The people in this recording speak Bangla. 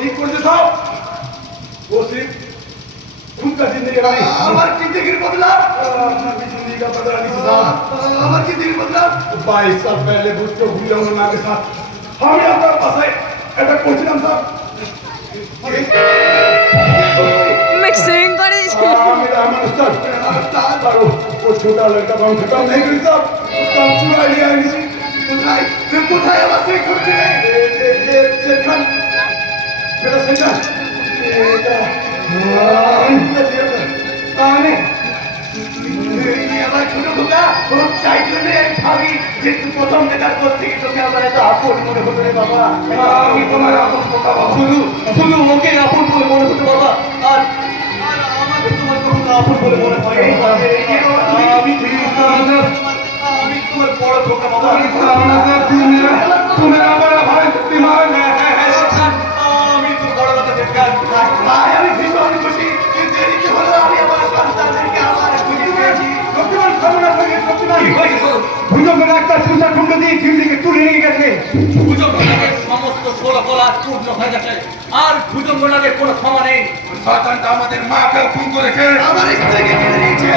ঠিক করছে সব ও সিপ उनका जिंदगी रानी हमारी जिंदगी बदला अपनी जिंदगी का बदला नहीं सुना हमारी जिंदगी बदला 22 साल पहले बुच्चो भूले उन्होंने के साथ हम यहाँ पर पास है ऐसा कुछ नाम साहब मिक्सिंग करे मेरा उस्ताद करो वो छोटा लड़का काम खत्म नहीं करी साहब उसका चुरा लिया किसी उठाए आवाज से कुछ नहीं ये खान मेरा सेंटर आने ये आवाज छोटा होगा वो टाइटल में भाभी जिस प्रथम नेता को थी तो क्या बना तो आपको उन्होंने बोल रहे बाबा ये तुम्हारा आपको मौका फुलू ओके आपको बोल बोल बाबा आज আমাকে তোমার কথা আপন বলে মনে হয় আমি তোমার বড় ধোকা বাবা তুমি আমার ভাই বিমান আমি তো বড় কথা দেখলাম ভাই আমি ভীষণ খুশি কিন্তু দেরি হলো আমি আমার সন্তানদেরকে আমার খুঁজে পেয়েছি সত্যিকার খবর হয়ে সত্যিকার ভুজঙ্গের একটা সুসা ঠুন্ড দিয়ে দিল্লিকে তুলে নিয়ে গেছে ভুজঙ্গনাগের সমস্ত ষোলকলা পূর্ণ হয়ে গেছে আর ভুজঙ্গনাগের কোনো ক্ষমা নেই শয়তানটা আমাদের মাকে খুন করেছে আমার স্ত্রীকে কেড়ে নিয়েছে